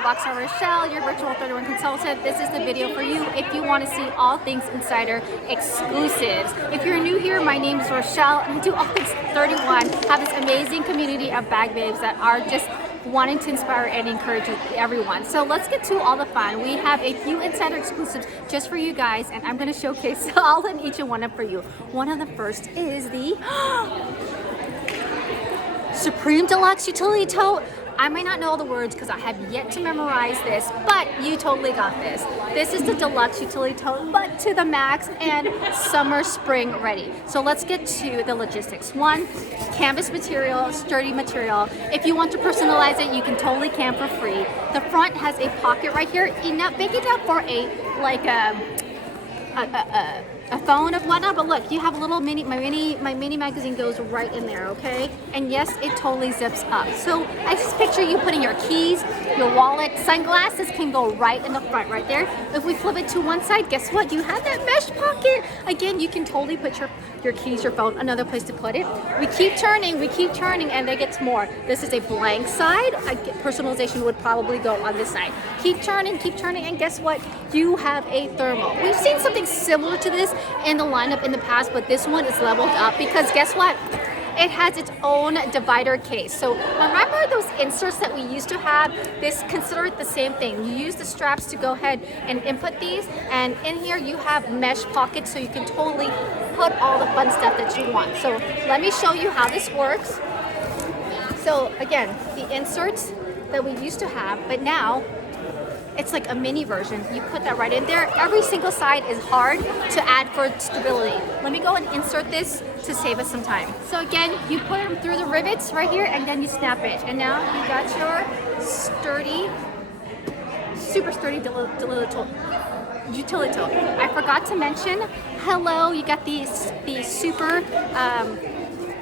girl, Rockstar Rochelle, your virtual 31 consultant. This is the video for you if you want to see all things insider exclusives. If you're new here, my name is Rochelle and I do all things 31. Have this amazing community of bag babes that are just wanting to inspire and encourage everyone. So let's get to all the fun. We have a few insider exclusives just for you guys, and I'm going to showcase all and each one of for you. One of the first is the Supreme Deluxe Utility Tote. I may not know all the words because I have yet to memorize this, but you totally got this. This is the Deluxe Utility Tote, but to the max and summer, spring ready. So let's get to the logistics. One, canvas material, sturdy material. If you want to personalize it, you can totally can for free. The front has a pocket right here, enough big enough for a phone of whatnot, but look, you have a little mini, my mini magazine goes right in there, okay? And yes, it totally zips up. So I just picture you putting your keys, your wallet, sunglasses can go right in the front right there. If we flip it to one side, guess what? You have that mesh pocket. Again, you can totally put your keys, your phone, another place to put it. We keep turning, and there gets more. This is a blank side. Personalization would probably go on this side. Keep turning, and guess what? You have a thermal. We've seen something similar to this in the lineup in the past, but this one is leveled up because guess what? It has its own divider case. So remember those inserts that we used to have? This, consider it the same thing. You use the straps to go ahead and input these, and in here you have mesh pockets so you can totally put all the fun stuff that you want. So let me show you how this works. So again, the inserts that we used to have, but now it's like a mini version. You put that right in there. Every single side is hard to add for stability. Let me go and insert this to save us some time. So again, you put them through the rivets right here and then you snap it. And now you got your sturdy, super sturdy utility tote. I forgot to mention, hello, you got the super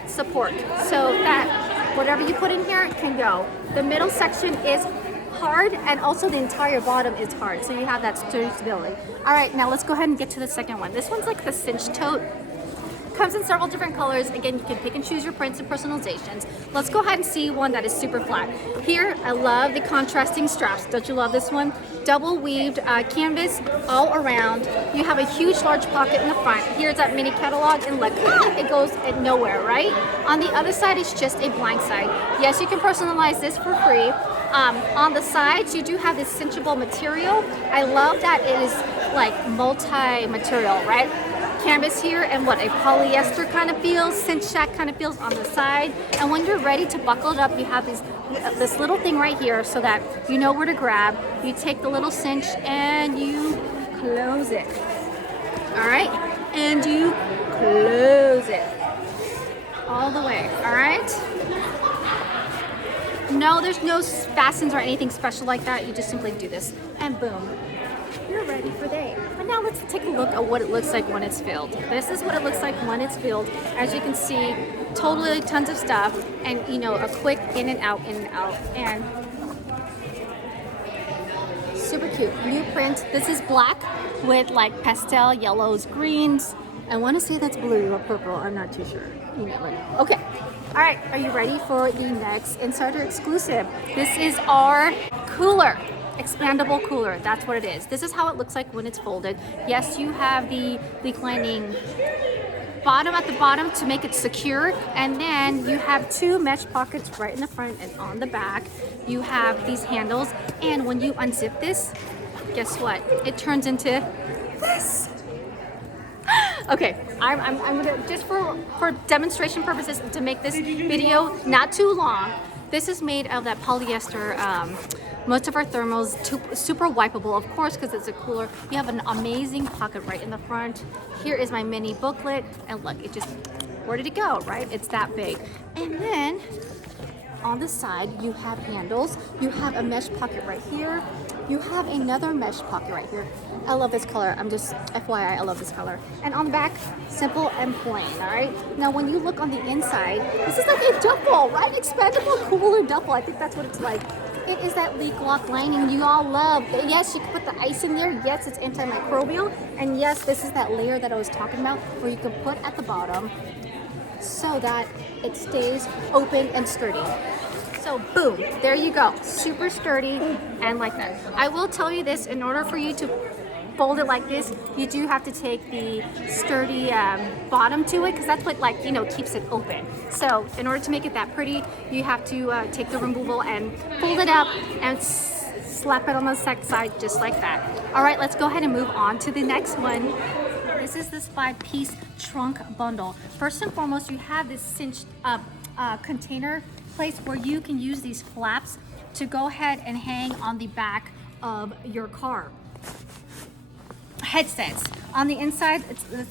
support. So that whatever you put in here can go. The middle section is hard, and also the entire bottom is hard, so you have that sturdy stability. All right, now let's go ahead and get to the second one. This one's like the Cinch Tote. Comes in several different colors. Again, you can pick and choose your prints and personalizations. Let's go ahead and see one that is super flat. Here, I love the contrasting straps. Don't you love this one? Double weaved canvas all around. You have a huge, large pocket in the front. Here's that mini catalog, and look, it goes at nowhere, right? On the other side, it's just a blank side. Yes, you can personalize this for free. On the sides, you do have this cinchable material. I love that it is like multi-material, right? Canvas here and what a polyester kind of feels, cinch shack kind of feels on the side. And when you're ready to buckle it up, you have this little thing right here so that you know where to grab. You take the little cinch and you close it. All right, and you close it all the way. All right. No, there's no fastens or anything special like that. You just simply do this and boom, you're ready for day. But now let's take a look at what it looks like when it's filled. This is what it looks like when it's filled. As you can see, totally tons of stuff, and you know, a quick in and out, and super cute. New print. This is black with like pastel yellows, greens. I want to say that's blue or purple. I'm not too sure. You never know. Okay. All right. Are you ready for the next insider exclusive? This is our Coller. Expandable cooler, that's what it is. This is how it looks like when it's folded. Yes, you have the reclining bottom at the bottom to make it secure, and then you have two mesh pockets right in the front and on the back. You have these handles, and when you unzip this, guess what? It turns into this. Okay, I'm gonna, just for demonstration purposes, to make this video not too long, this is made of that polyester. Most of our thermals, super wipeable, of course, because it's a cooler. You have an amazing pocket right in the front. Here is my mini booklet, and look, it just, where did it go, right? It's that big. And then on the side, you have handles. You have a mesh pocket right here. You have another mesh pocket right here. I love this color. I'm just, FYI, I love this color. And on the back, simple and plain, all right? Now, when you look on the inside, this is like a duffel, right? Expandable cooler duffel. I think that's what it's like. It is that leak lock lining you all love. Yes, you can put the ice in there. Yes, it's antimicrobial. And yes, this is that layer that I was talking about where you can put at the bottom so that it stays open and sturdy. So boom, there you go. Super sturdy and like that. I will tell you this, in order for you to fold it like this, you do have to take the sturdy bottom to it, because that's what, like, you know, keeps it open. So in order to make it that pretty, you have to take the removal and fold it up and slap it on the side just like that. All right, let's go ahead and move on to the next one. This is this 5-piece trunk bundle. First and foremost, you have this cinched container place where you can use these flaps to go ahead and hang on the back of your car. Headsets. On the inside,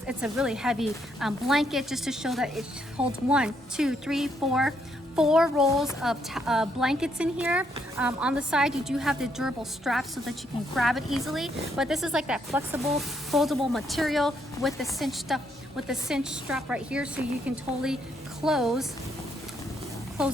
it's a really heavy blanket, just to show that it holds 1, 2, 3, 4 rolls of blankets in here. On the side, you do have the durable straps so that you can grab it easily. But this is like that flexible, foldable material with the cinch strap right here, so you can totally close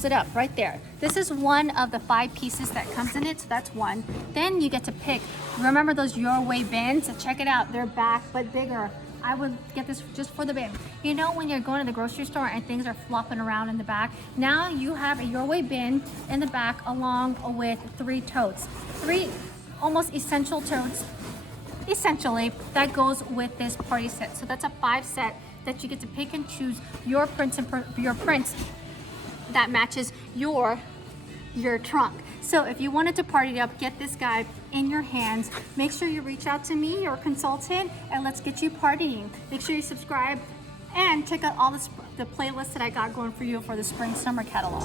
it up right there. This is one of the 5 pieces that comes in it, so that's one. Then you get to pick. Remember those Your Way bins? Check it out, they're back but bigger. I would get this just for the bin. You know, when you're going to the grocery store and things are flopping around in the back, now you have a Your Way bin in the back along with 3 totes. 3 almost essential totes, essentially, that goes with this party set. So that's a 5 set that you get to pick and choose your prints that matches your trunk. So if you wanted to party it up, get this guy in your hands. Make sure you reach out to me, your consultant, and let's get you partying. Make sure you subscribe and check out all the playlists that I got going for you for the spring summer catalog.